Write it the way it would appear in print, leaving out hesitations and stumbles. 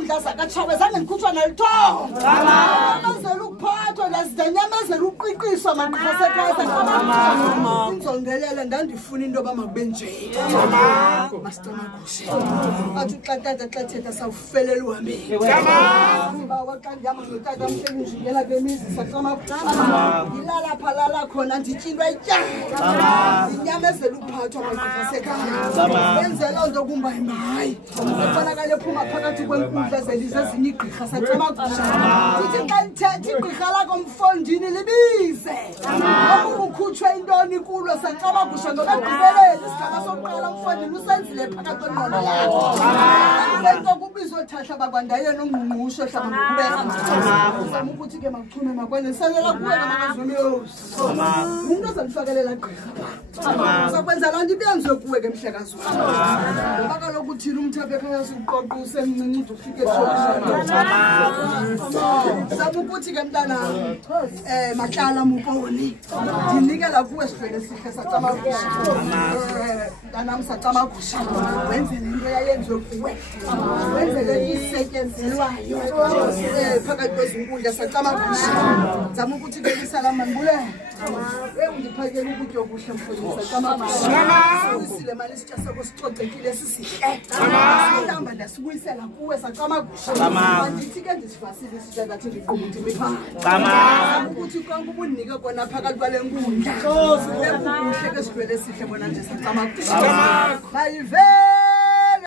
Kundla zakachaweza ngikuthwa nalito amazela ukuphathwa lazidanyamezela uqiqiswa maqhasekasa ngizongelela ndandifuna into bamabe nje Master Magusha athi uqatata xathetha sawufelela uhambeni bawa xa ndihamba notata mhleli njingela kwemizi saqama ngilala phalala khona ndityilwa ityala inyamezela uphathwa maqhasekasa benzela nto kumba imayi ebonakala ephuma phakathi kwenkundla zelizwe ezinye igqirha saqama kuthi xa ndithetha igqirha lakho mfondini libize ukhutshwe intoni kulo saqama kusha ngoba gqibelele isigaba sokuqala mfondini usenzile phakathi kwengqondo yakho lento kubizwa thahla bakwandaye nongqungqusho hlaba ngokubeka uzama ukuthi ke makuchume makwenze selela kuwe namazuluyosi umuntu ozalifakelela gqirha uzakwenza loo nto ibenziwe kuwe ke mhlekazi ngoba kaloku uthini umthaphe ekhaya siuqoqa usemncinci ufike zama ukuthi ke mntana mahlala muponi ndinikela kuwe sidlele sihle sacamagusha mntanam sacamagusha wenzele into yayenziwe kuwe wenzele isetyenzelwayo phakathi kwezinkundla sacamagusha zama ukuthi ke isalamambule undiphakele ukutya okuhle mfundini sacamagusha usile mali isitya sakho sicocekile sisihle sihamba ndasibuyisela kuwe sacamagusha andithi ke ndisifasile isitya ngathi ndiqumthi miphaa ukuthi konke ubunike kona phakathi kwale nkundla kuhle ke sidlwele sihle bona nje sacamagusha bayive